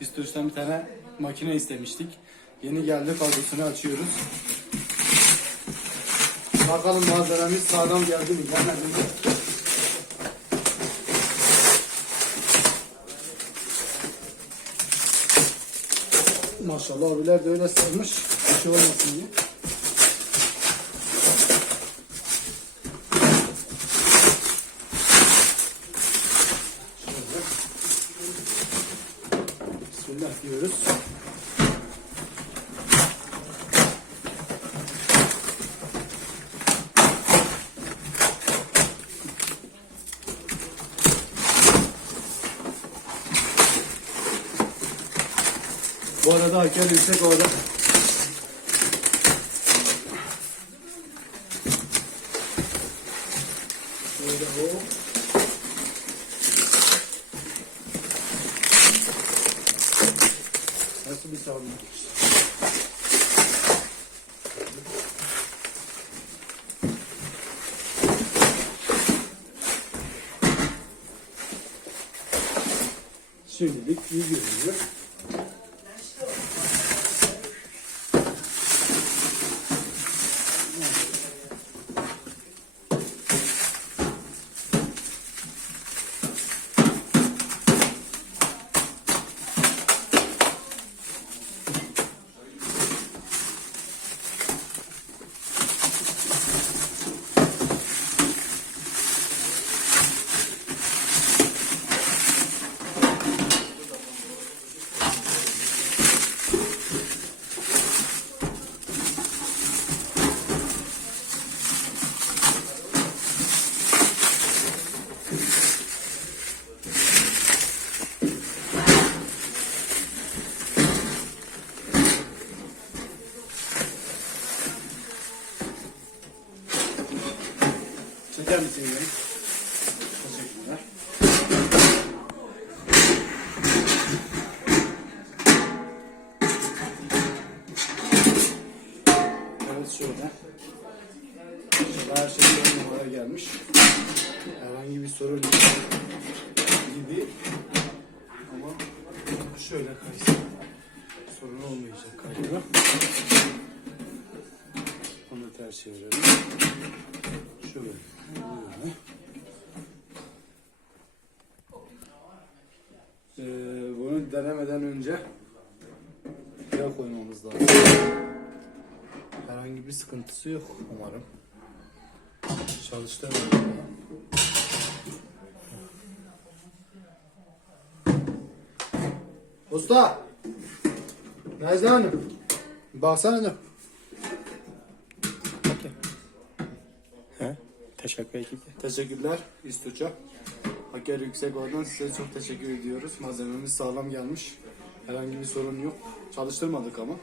İstoç'tan bir tane makine istemiştik. Yeni geldi kablosunu açıyoruz. Bakalım malzememiz sağlam geldi mi gelmedi mi? Maşallah abiler de öyle sarmış. Bir şey olmasın diye. Şöyle. Bismillah diyoruz. Bu arada hakem yüksek orada. Şöyle o. bir savunma? Şimdilik iyi görünüyor. Çeker misin beni? Teşekkürler. Evet şöyle. Her şey bir numara gelmiş. Herhangi bir sorun yok gibi. Ama şöyle kaysın. Sorun olmayacak galiba. Ters çevirelim. Şöyle. Böyle. Ee, bunu denemeden önce yağ koymamız lazım. Herhangi bir sıkıntısı yok umarım. Çalıştırmadım. Usta! Necla Hanım. Baksana da. Teşekkür ederim. Teşekkürler İstuça. Haker Yüksek oradan size çok teşekkür ediyoruz. Malzememiz sağlam gelmiş. Herhangi bir sorun yok. Çalıştırmadık ama.